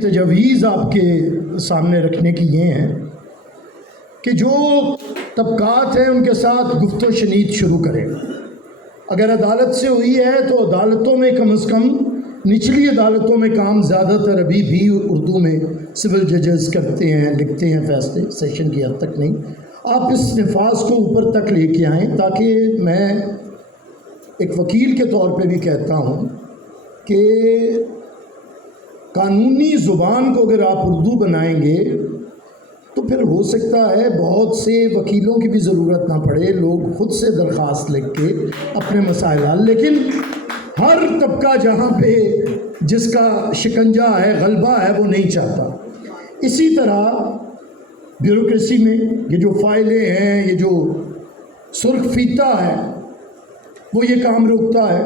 تجاویز آپ کے سامنے رکھنے کی یہ ہیں کہ جو طبقات ہیں ان کے ساتھ گفت و شنید شروع کریں. اگر عدالت سے ہوئی ہے تو عدالتوں میں کم از کم نچلی عدالتوں میں کام زیادہ تر ابھی بھی اردو میں سول ججز کرتے ہیں، لکھتے ہیں فیصلے، سیشن کی حد تک نہیں. آپ اس نفاذ کو اوپر تک لے کے آئیں تاکہ میں ایک وکیل کے طور پہ بھی کہتا ہوں کہ قانونی زبان کو اگر آپ اردو بنائیں گے تو پھر ہو سکتا ہے بہت سے وکیلوں کی بھی ضرورت نہ پڑے، لوگ خود سے درخواست لکھ کے اپنے مسائل حل. لیکن ہر طبقہ جہاں پہ جس کا شکنجہ ہے، غلبہ ہے، وہ نہیں چاہتا. اسی طرح بیوروکریسی میں یہ جو فائلیں ہیں، یہ جو سرخ فیتہ ہے، وہ یہ کام روکتا ہے.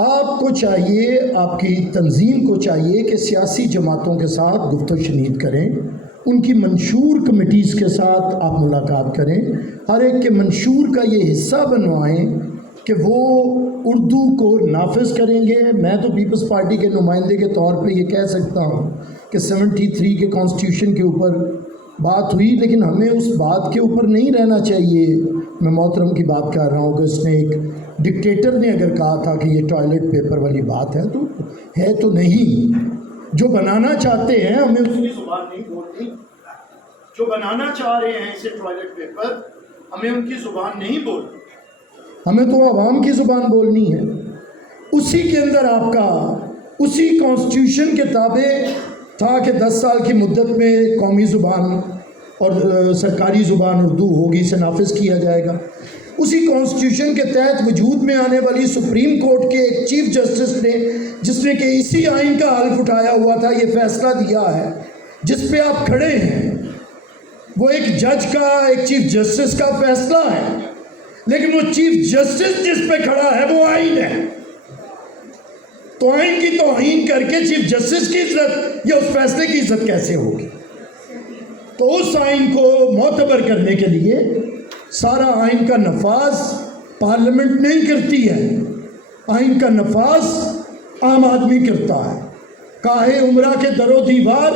آپ کو چاہیے، آپ کی تنظیم کو چاہیے کہ سیاسی جماعتوں کے ساتھ گفت و شنید کریں، ان کی منشور کمیٹیز کے ساتھ آپ ملاقات کریں، ہر ایک کے منشور کا یہ حصہ بنوائیں کہ وہ اردو کو نافذ کریں گے. میں تو پیپلز پارٹی کے نمائندے کے طور پہ یہ کہہ سکتا ہوں کہ 73 کے کانسٹیٹیوشن کے اوپر بات ہوئی، لیکن ہمیں اس بات کے اوپر نہیں رہنا چاہیے. میں محترم کی بات کر رہا ہوں کہ اس نے ایک ڈکٹیٹر نے اگر کہا تھا کہ یہ ٹوائلٹ پیپر والی بات ہے تو ہے تو نہیں. جو بنانا چاہتے ہیں ہمیں اس کی زبان نہیں بولنی، جو بنانا چاہ رہے ہیں اسے ٹوائلٹ پیپر، ہمیں ان کی زبان نہیں بولنی، ہمیں تو عوام کی زبان بولنی ہے. اسی کے اندر آپ کا اسی کانسٹیٹیوشن کے تابع تھا کہ 10 سال کی مدت میں قومی زبان اور سرکاری زبان اردو ہوگی، اسے نافذ کیا جائے گا. اسی کانسٹیٹیوشن کے تحت وجود میں آنے والی سپریم کورٹ کے ایک چیف جسٹس نے، جس نے کہ اسی آئین کا حلف اٹھایا ہوا تھا، یہ فیصلہ دیا ہے جس پہ آپ کھڑے ہیں. وہ ایک جج کا، ایک چیف جسٹس کا فیصلہ ہے، لیکن وہ چیف جسٹس جس پہ کھڑا ہے وہ آئین ہے. تو آئین کی توہین کر کے چیف جسٹس کی عزت یا اس فیصلے کی عزت کیسے ہوگی؟ تو اس آئین کو معتبر کرنے کے لیے سارا آئین کا نفاذ پارلیمنٹ نہیں کرتی ہے، آئین کا نفاذ عام آدمی کرتا ہے. کاہے عمرہ کے در و دیوار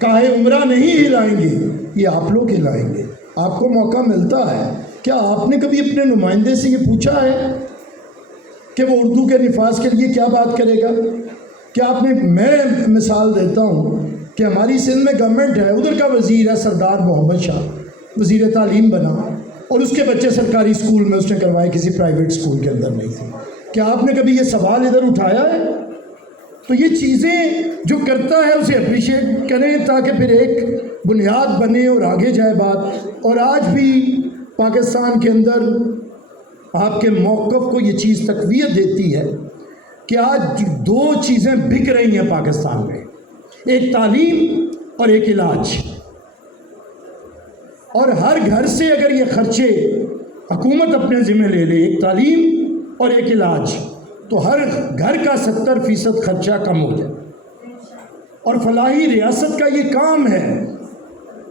کاہے عمرہ نہیں ہلائیں گے، یہ آپ لوگ ہلائیں گے. آپ کو موقع ملتا ہے. کیا آپ نے کبھی اپنے نمائندے سے یہ پوچھا ہے کہ وہ اردو کے نفاذ کے لیے کیا بات کرے گا؟ کیا آپ نے، میں مثال دیتا ہوں کہ ہماری سندھ میں گورنمنٹ ہے، ادھر کا وزیر ہے سردار محمد شاہ، وزیر تعلیم بنا، اور اس کے بچے سرکاری اسکول میں اس نے کروائے، کسی پرائیویٹ اسکول کے اندر نہیں تھے. کیا آپ نے کبھی یہ سوال ادھر اٹھایا ہے؟ تو یہ چیزیں جو کرتا ہے اسے اپریشیٹ کریں تاکہ پھر ایک بنیاد بنے اور آگے جائے بات. اور آج بھی پاکستان کے اندر آپ کے موقف کو یہ چیز تقویت دیتی ہے کہ آج 2 چیزیں بک رہی ہیں پاکستان میں، ایک تعلیم اور ایک علاج. اور ہر گھر سے اگر یہ خرچے حکومت اپنے ذمہ لے لے، ایک تعلیم اور ایک علاج، تو ہر گھر کا 70% خرچہ کم ہو جائے. اور فلاحی ریاست کا یہ کام ہے.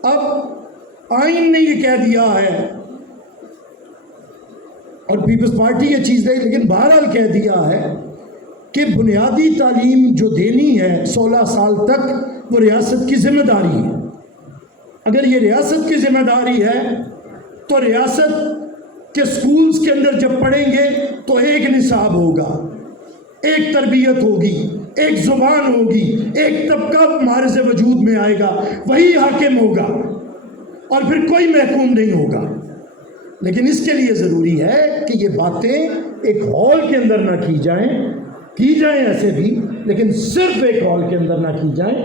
اب آئین نے یہ کہہ دیا ہے اور پیپلز پارٹی یہ چیز ہے، لیکن بہرحال کہہ دیا ہے کہ بنیادی تعلیم جو دینی ہے 16 سال تک، وہ ریاست کی ذمہ داری ہے. اگر یہ ریاست کی ذمہ داری ہے تو ریاست کے سکولز کے اندر جب پڑھیں گے تو ایک نصاب ہوگا، ایک تربیت ہوگی، ایک زبان ہوگی، ایک طبقہ معرض وجود میں آئے گا، وہی حاکم ہوگا اور پھر کوئی محکوم نہیں ہوگا. لیکن اس کے لیے ضروری ہے کہ یہ باتیں ایک ہال کے اندر نہ کی جائیں ایسے بھی، لیکن صرف ایک ہال کے اندر نہ کی جائیں.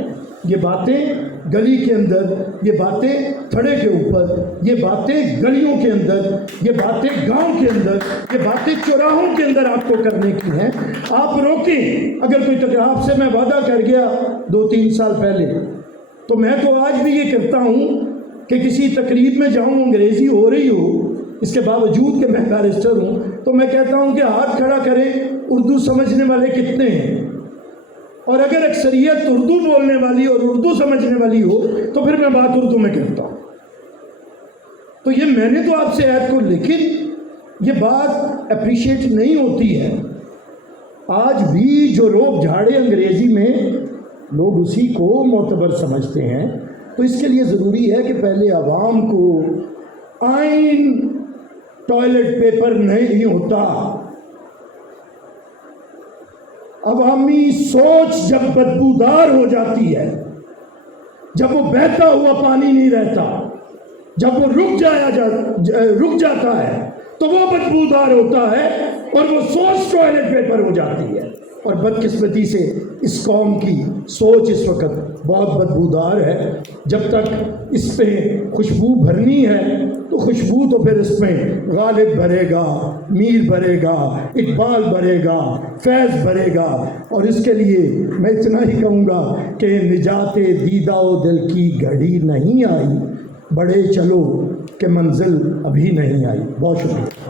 یہ باتیں گلی کے اندر، یہ باتیں تھڑے کے اوپر، یہ باتیں گلیوں کے اندر، یہ باتیں گاؤں کے اندر، یہ باتیں چوراہوں کے اندر آپ کو کرنے کی ہیں. آپ روکیں. اگر کوئی آپ سے میں وعدہ کر گیا 2-3 سال پہلے، تو میں تو آج بھی یہ کرتا ہوں کہ کسی تقریب میں جاؤں، انگریزی ہو رہی ہو، اس کے باوجود کہ میں بیرسٹر ہوں، تو میں کہتا ہوں کہ ہاتھ کھڑا کریں اردو سمجھنے والے کتنے ہیں. اور اگر اکثریت اردو بولنے والی اور اردو سمجھنے والی ہو تو پھر میں بات اردو میں کرتا ہوں. تو یہ میں نے تو آپ سے عہد کو، لیکن یہ بات اپریشیٹ نہیں ہوتی ہے. آج بھی جو روب جھاڑے انگریزی میں لوگ اسی کو معتبر سمجھتے ہیں. تو اس کے لیے ضروری ہے کہ پہلے عوام کو آئین ٹوائلٹ پیپر نہیں ہوتا. عوامی سوچ جب بدبودار ہو جاتی ہے، جب وہ بہتا ہوا پانی نہیں رہتا، جب وہ رک جاتا ہے تو وہ بدبودار ہوتا ہے اور وہ سوچ ٹوائلٹ پیپر ہو جاتی ہے. اور بدقسمتی سے اس قوم کی سوچ اس وقت بہت بدبودار ہے. جب تک اس پہ خوشبو بھرنی ہے تو خوشبو تو پھر اس میں غالب بھرے گا، میر بھرے گا، اقبال بھرے گا، فیض بھرے گا. اور اس کے لیے میں اتنا ہی کہوں گا کہ نجات دیدہ و دل کی گھڑی نہیں آئی، بڑھے چلو کہ منزل ابھی نہیں آئی. بہت شکریہ.